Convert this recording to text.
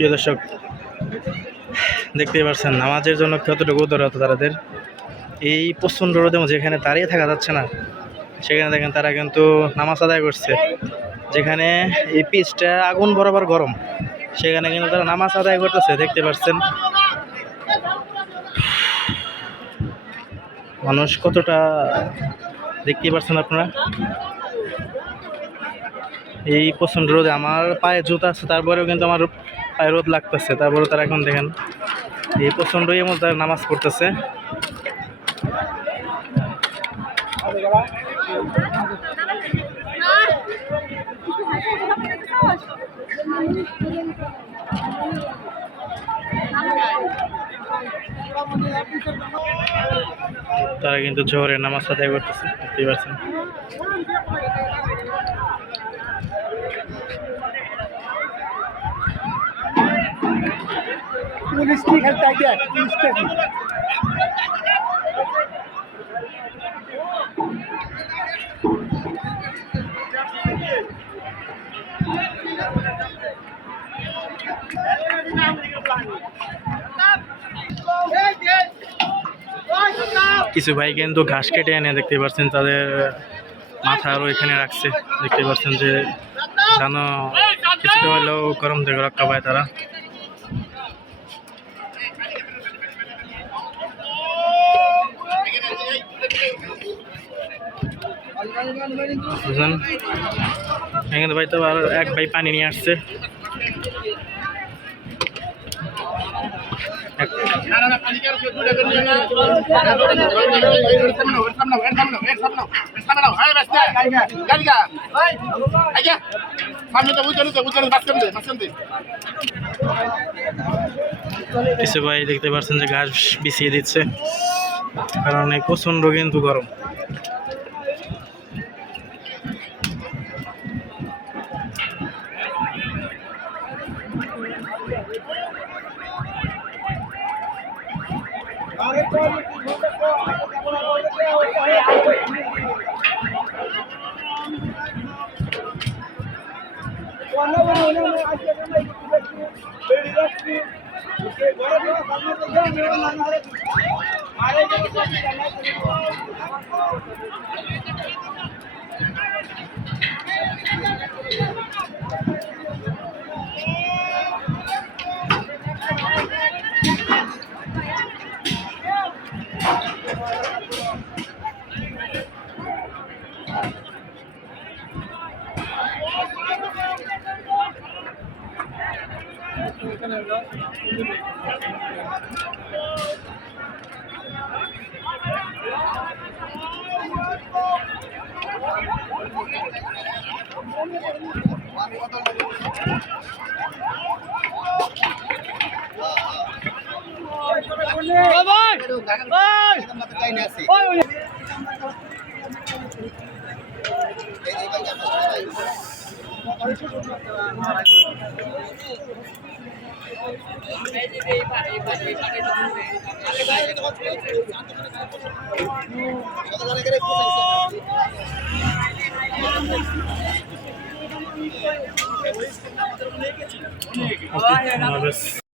প্রিয় দর্শক, দেখতেই পাচ্ছেন নামাজের জন্য কতটুকু দৌড়াতো তাদের। এই প্রচণ্ড রোদে যেখানে দাঁড়িয়ে থাকা যাচ্ছে না, সেখানে দেখেন তারা কিন্তু নামাজ আদায় করছে। যেখানে এই পিচটা আগুন বরাবর গরম, সেখানে কিন্তু তারা নামাজ আদায় করতেছে। দেখতে পাচ্ছেন মানুষ কতটা, দেখতেই পাচ্ছেন আপনারা। এই প্রচণ্ড রোদে আমার পায়ে জুতা আছে, তারপরেও কিন্তু আমার পায়ে রোদ লাগতেছে। তারপরে তারা এখন দেখেন এই প্রচণ্ড মধ্যে তারা নামাজ পড়তেছে। তারা কিন্তু জোহরের নামাজ আদায় করতেছে, দেখতেই পাচ্ছেন। কিছু ভাই কিন্তু ঘাস কেটে এনে, দেখতে পাচ্ছেন তাদের মাথা আরও এখানে রাখছে। দেখতে পাচ্ছেন যে যেন কিছুটা হলেও গরম থেকে রক্ষা পায় তারা। বুঝলেন, এখানে ভাই তো আর এক ভাই পানি নিয়ে আসছে। কিছু ভাই দেখতে পাচ্ছেন যে ঘাস বিছিয়ে দিচ্ছে, কারণ এই প্রচণ্ড কিন্তু গরম।